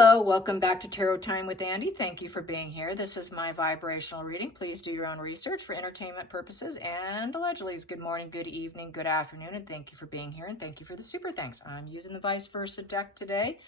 Hello, welcome back to Tarot Time with Andy. Thank you for being here. This is my vibrational reading. Please do your own research for entertainment purposes and allegedly. Good morning, good evening, good afternoon, and thank you for being here, and thank you for the super thanks. I'm using the vice versa deck today.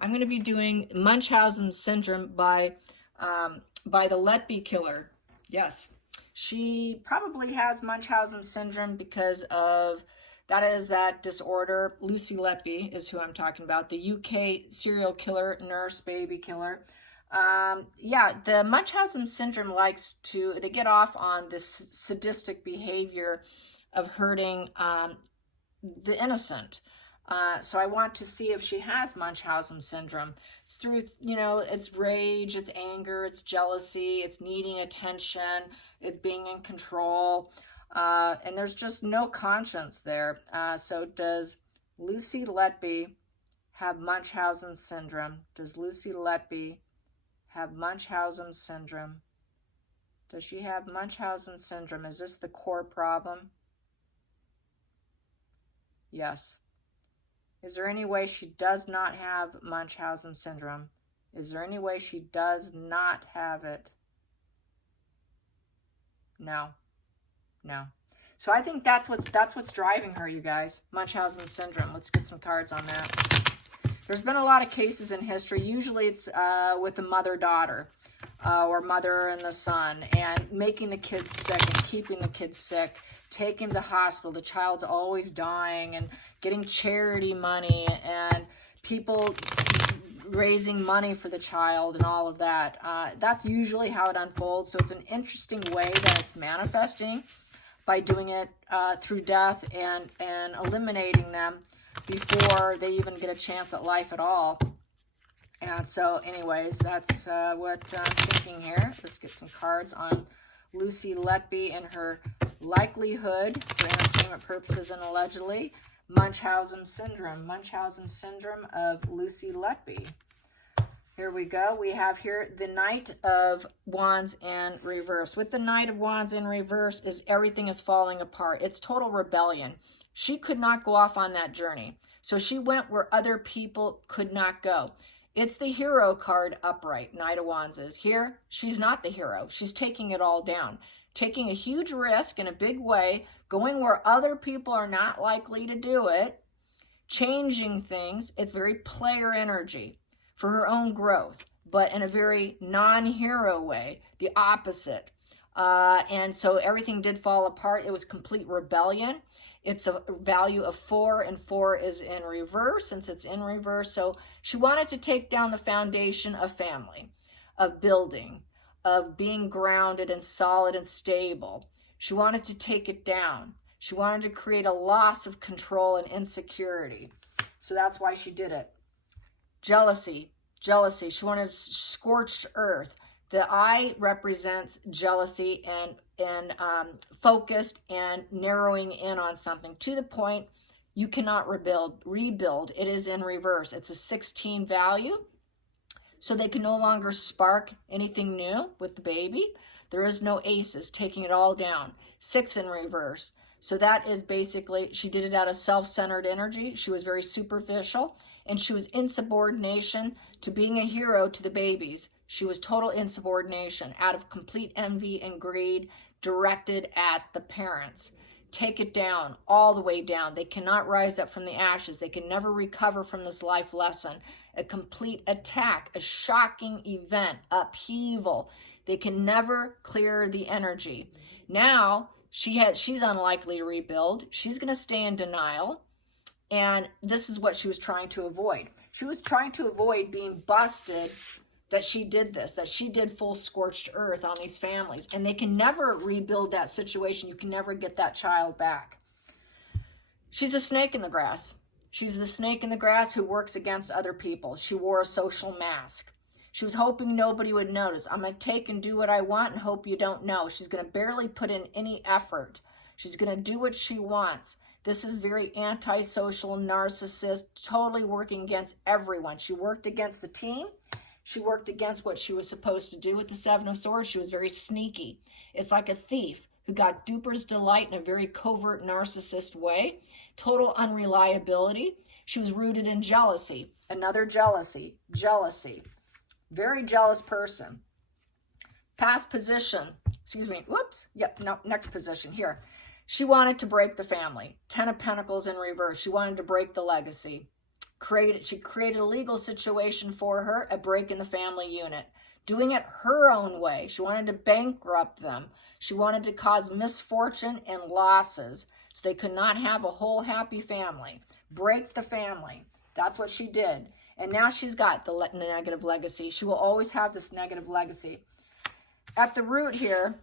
I'm going to be doing Münchausen syndrome by the Letby killer. Yes, she probably has Münchausen syndrome because of that disorder. Lucy Letby is who I'm talking about, the UK serial killer, nurse, baby killer. Yeah, the Münchausen syndrome they get off on this sadistic behavior of hurting the innocent. So I want to see if she has Münchausen syndrome. It's through, it's rage, it's anger, it's jealousy, it's needing attention, it's being in control. And there's just no conscience there. So does Lucy Letby have Münchausen syndrome? Does Lucy Letby have Münchausen syndrome? Does she have Münchausen syndrome? Is this the core problem? Yes. Is there any way she does not have Münchausen syndrome? Is there any way she does not have it? No. No. So I think that's what's driving her, you guys. Münchausen syndrome. Let's get some cards on that. There's been a lot of cases in history. Usually it's with the mother-daughter or mother and the son, and making the kids sick and keeping the kids sick, taking them to the hospital. The child's always dying, and getting charity money and people raising money for the child and all of that. That's usually how it unfolds. So it's an interesting way that it's manifesting, by doing it through death and eliminating them before they even get a chance at life at all. And so anyways, that's what I'm thinking here. Let's get some cards on Lucy Letby and her likelihood for entertainment purposes and allegedly. Münchausen syndrome of Lucy Letby. Here we go. We have here the Knight of Wands in reverse. With the Knight of Wands in reverse is everything is falling apart. It's total rebellion. She could not go off on that journey. So she went where other people could not go. It's the Hero card upright. Knight of Wands is here. She's not the hero. She's taking it all down. Taking a huge risk in a big way. Going where other people are not likely to do it. Changing things. It's very player energy. For her own growth, but in a very non-hero way, the opposite. And so everything did fall apart. It was complete rebellion. It's a value of 4, and 4 is in reverse, since it's in reverse. So she wanted to take down the foundation of family, of building, of being grounded and solid and stable. She wanted to take it down. She wanted to create a loss of control and insecurity. So that's why she did it. Jealousy. She wanted scorched earth. The eye represents jealousy and focused and narrowing in on something to the point you cannot rebuild. It is in reverse. It's a 16 value. So they can no longer spark anything new with the baby. There is no aces, taking it all down. 6 in reverse. So that is basically, she did it out of self-centered energy. She was very superficial. And she was insubordination to being a hero to the babies. She was total insubordination out of complete envy and greed directed at the parents. Take it down, all the way down. They cannot rise up from the ashes. They can never recover from this life lesson. A complete attack, a shocking event, upheaval. They can never clear the energy. Now, she's unlikely to rebuild. She's going to stay in denial. And this is what she was trying to avoid. She was trying to avoid being busted that she did this, that she did full scorched earth on these families. And they can never rebuild that situation. You can never get that child back. She's a snake in the grass. She's the snake in the grass who works against other people. She wore a social mask. She was hoping nobody would notice. I'm going to take and do what I want and hope you don't know. She's going to barely put in any effort. She's going to do what she wants. This is very antisocial, narcissist, totally working against everyone. She worked against the team. She worked against what she was supposed to do with the 7 of Swords. She was very sneaky. It's like a thief who got duper's delight in a very covert narcissist way. Total unreliability. She was rooted in jealousy. Another jealousy. Jealousy. Very jealous person. Past position. Excuse me. Whoops. Yep. No, next position here. She wanted to break the family. 10 of Pentacles in reverse. She wanted to break the legacy. She created a legal situation for her, a break in the family unit. Doing it her own way. She wanted to bankrupt them. She wanted to cause misfortune and losses so they could not have a whole happy family. Break the family. That's what she did. And now she's got the negative legacy. She will always have this negative legacy. At the root here,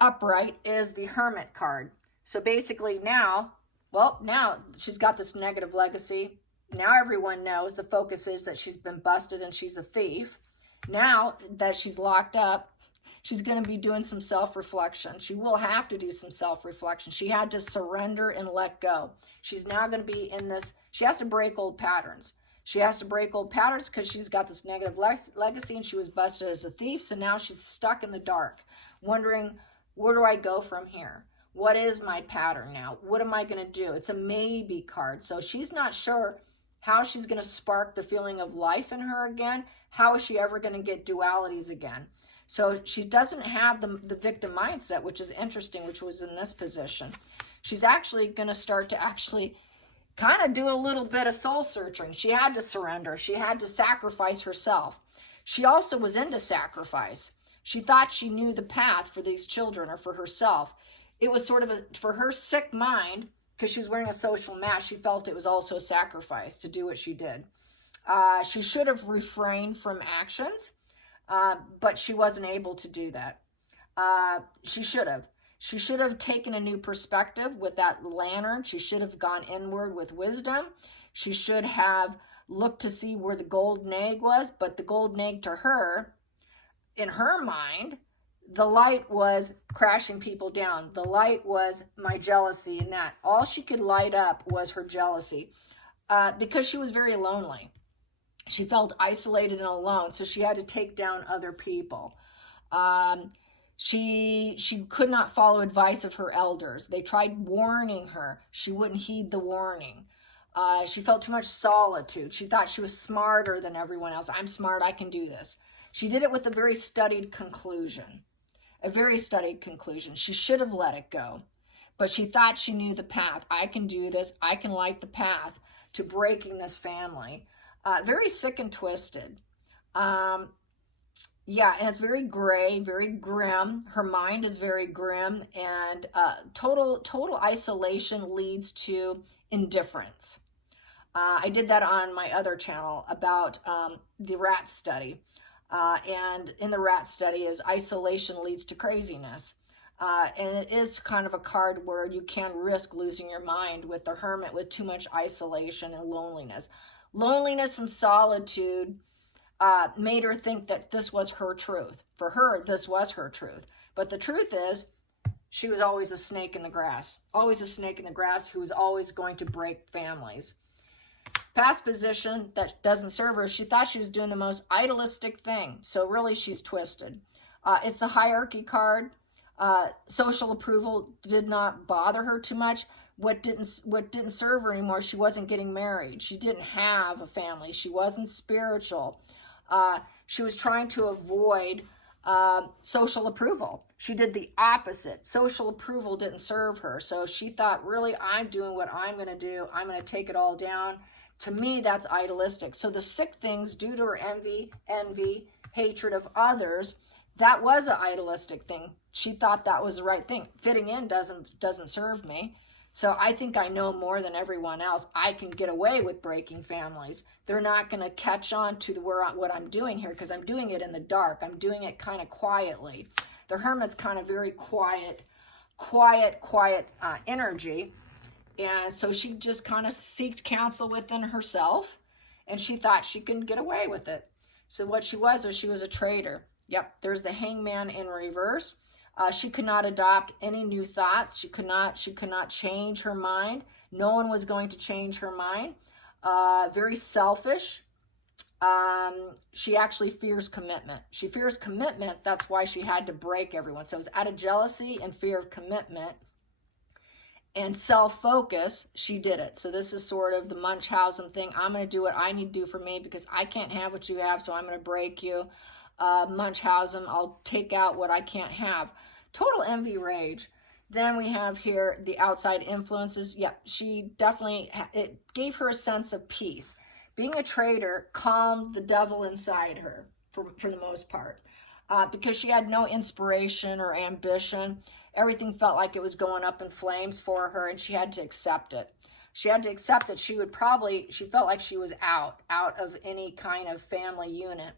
upright, is the Hermit card. So basically now, well, now she's got this negative legacy. Now everyone knows the focus is that she's been busted and she's a thief. Now that she's locked up, she's going to be doing some self-reflection. She will have to do some self-reflection. She had to surrender and let go. She's now going to be in this, she has to break old patterns. She has to break old patterns because she's got this negative legacy and she was busted as a thief. So now she's stuck in the dark, wondering, where do I go from here? What is my pattern now? What am I going to do? It's a maybe card. So she's not sure how she's going to spark the feeling of life in her again. How is she ever going to get dualities again? So she doesn't have the victim mindset, which is interesting, which was in this position. She's actually going to start to actually kind of do a little bit of soul searching. She had to surrender. She had to sacrifice herself. She also was into sacrifice. She thought she knew the path for these children or for herself. It was sort of for her sick mind, because she was wearing a social mask, she felt it was also a sacrifice to do what she did. She should have refrained from actions, but she wasn't able to do that. She should have. She should have taken a new perspective with that lantern. She should have gone inward with wisdom. She should have looked to see where the golden egg was, but the golden egg to her, in her mind, the light was crashing people down. The light was my jealousy, and that all she could light up was her jealousy, because she was very lonely. She felt isolated and alone, so she had to take down other people. She could not follow advice of her elders. They tried warning her. She wouldn't heed the warning. She felt too much solitude. She thought she was smarter than everyone else. I'm smart, I can do this. She did it with a very studied conclusion. A very studied conclusion. She should have let it go. But she thought she knew the path. I can do this. I can light the path to breaking this family. Very sick and twisted. Yeah, and it's very gray, very grim. Her mind is very grim, and total isolation leads to indifference. I did that on my other channel about the rat study. And in the rat study is isolation leads to craziness. And it is kind of a card where you can risk losing your mind with the Hermit, with too much isolation and loneliness. Loneliness and solitude made her think that this was her truth. For her, this was her truth. But the truth is, she was always a snake in the grass. Always a snake in the grass who was always going to break families. Past position that doesn't serve her, she thought she was doing the most idealistic thing. So really, she's twisted. It's the hierarchy card. Social approval did not bother her too much. What didn't serve her anymore, she wasn't getting married. She didn't have a family. She wasn't spiritual. She was trying to avoid social approval. She did the opposite. Social approval didn't serve her. So she thought, really, I'm doing what I'm going to do. I'm going to take it all down. To me, that's idealistic. So the sick things due to her envy, hatred of others, that was an idealistic thing. She thought that was the right thing. Fitting in doesn't serve me. So I think I know more than everyone else. I can get away with breaking families. They're not going to catch on to what I'm doing here, because I'm doing it in the dark. I'm doing it kind of quietly. The Hermit's kind of very quiet energy. And so she just kind of sought counsel within herself, and she thought she could get away with it. So what she was a traitor. Yep, there's the Hangman in reverse. She could not adopt any new thoughts. She could not change her mind. No one was going to change her mind. Very selfish. She actually fears commitment. She fears commitment. That's why she had to break everyone. So it was out of jealousy and fear of commitment. and self-focus, she did it. So this is sort of the Münchausen thing. I'm going to do what I need to do for me because I can't have what you have, so I'm going to break you. Münchausen, I'll take out what I can't have. Total envy, rage. Then we have here the outside influences. Yep, she definitely, it gave her a sense of peace. Being a traitor calmed the devil inside her for the most part because she had no inspiration or ambition. Everything felt like it was going up in flames for her, and she had to accept it. She had to accept that she felt like she was out of any kind of family unit.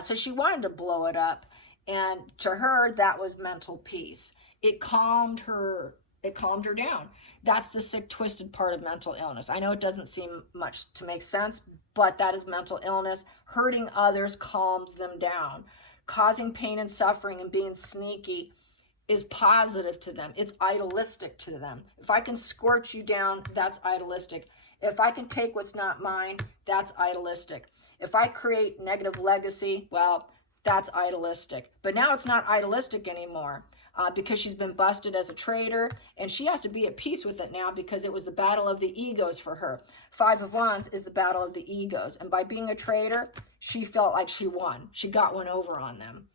So she wanted to blow it up. And to her, that was mental peace. It calmed her down. That's the sick, twisted part of mental illness. I know it doesn't seem much to make sense, but that is mental illness. Hurting others calms them down. Causing pain and suffering and being sneaky is positive to them. It's idealistic to them. If I can scorch you down, that's idealistic. If I can take what's not mine, that's idealistic. If I create negative legacy, well, that's idealistic. But now it's not idealistic anymore because she's been busted as a traitor, and she has to be at peace with it now because it was the battle of the egos for her. 5 of Wands is the battle of the egos, and by being a traitor, she felt like she won. She got one over on them.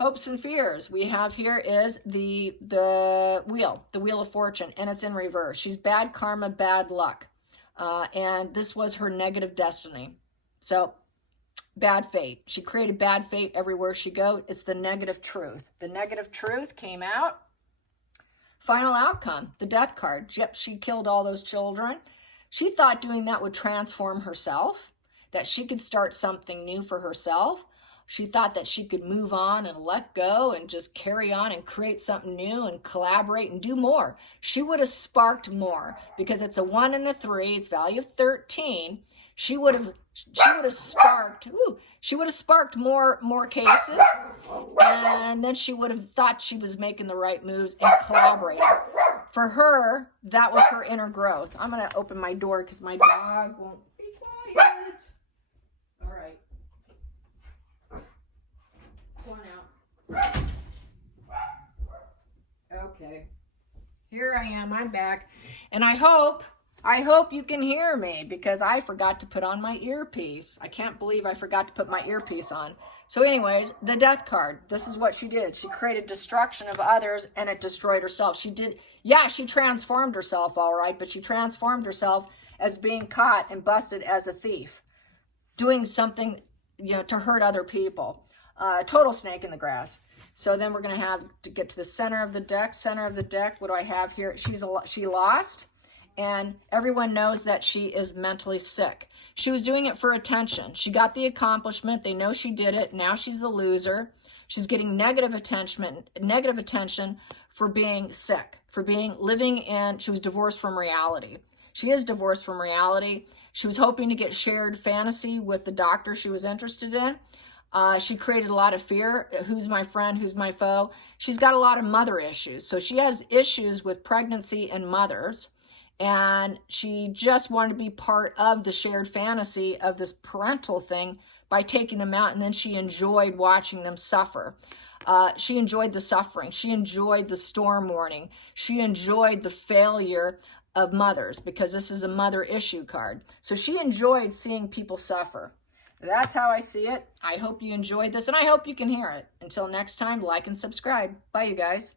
Hopes and fears we have here is the wheel of fortune, and it's in reverse. She's bad karma, bad luck, and this was her negative destiny. So bad fate. She created bad fate everywhere she goes. It's the negative truth. The negative truth came out. Final outcome, the death card. Yep, she killed all those children. She thought doing that would transform herself, that she could start something new for herself. She thought that she could move on and let go and just carry on and create something new and collaborate and do more. She would have sparked more because it's a 1 and a 3. It's value of 13. She would have sparked. She would have sparked more cases, and then she would have thought she was making the right moves and collaborating. For her, that was her inner growth. I'm gonna open my door because my dog won't be quiet. All right. One out. Okay, here I am. I'm back, and I hope you can hear me because I forgot to put on my earpiece. I can't believe I forgot to put my earpiece on. So anyways, the death card. This is what she did. She created destruction of others, and it destroyed herself. She transformed herself, all right, but she transformed herself as being caught and busted as a thief, doing something, to hurt other people. Total snake in the grass. So then we're going to have to get to the center of the deck. Center of the deck, what do I have here? She lost, and everyone knows that she is mentally sick. She was doing it for attention. She got the accomplishment. They know she did it. Now she's the loser. She's getting negative attention for being sick, for living in, she was divorced from reality. She is divorced from reality. She was hoping to get shared fantasy with the doctor she was interested in. She created a lot of fear. Who's my friend? Who's my foe? She's got a lot of mother issues. So she has issues with pregnancy and mothers. And she just wanted to be part of the shared fantasy of this parental thing by taking them out. And then she enjoyed watching them suffer. She enjoyed the suffering. She enjoyed the storm warning. She enjoyed the failure of mothers because this is a mother issue card. So she enjoyed seeing people suffer. That's how I see it. I hope you enjoyed this, and I hope you can hear it. Until next time, like and subscribe. Bye, you guys.